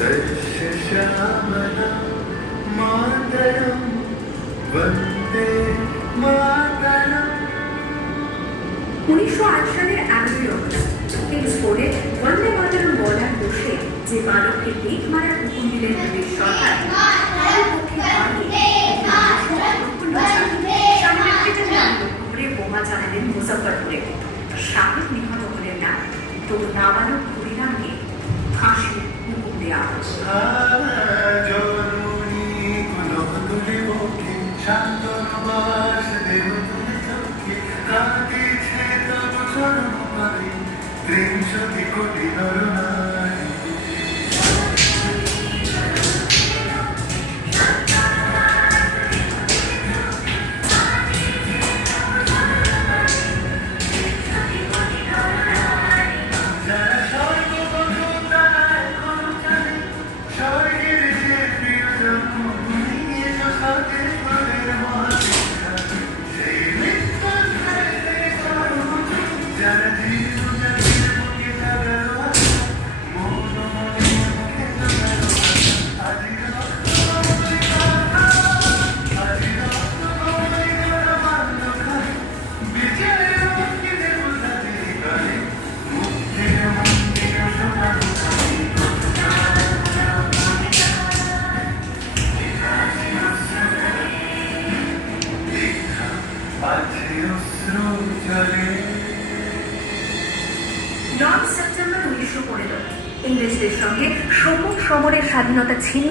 श्यामलं मातरं वन्दे मातरम्। 1908 সালের 11ই অগস্ট কিংসফোর্ডে বন্দে মাতরম বলার বসে যে বালককে দিক মারার হুকুম দিলেন ব্রিটিশ সরকার, তার পক্ষে বোমা চালালেন মুজফ্ফরপুরে। শাহিদ নিহত হলেন না, তবু নাবালক হরিরামকে ফাঁসির হুকুম দেওয়া হল। কোটি নরনারী সেপ্টেম্বর 1915 ইংরেজদের সঙ্গে সম্মুখ সমরের স্বাধীনতা ছিল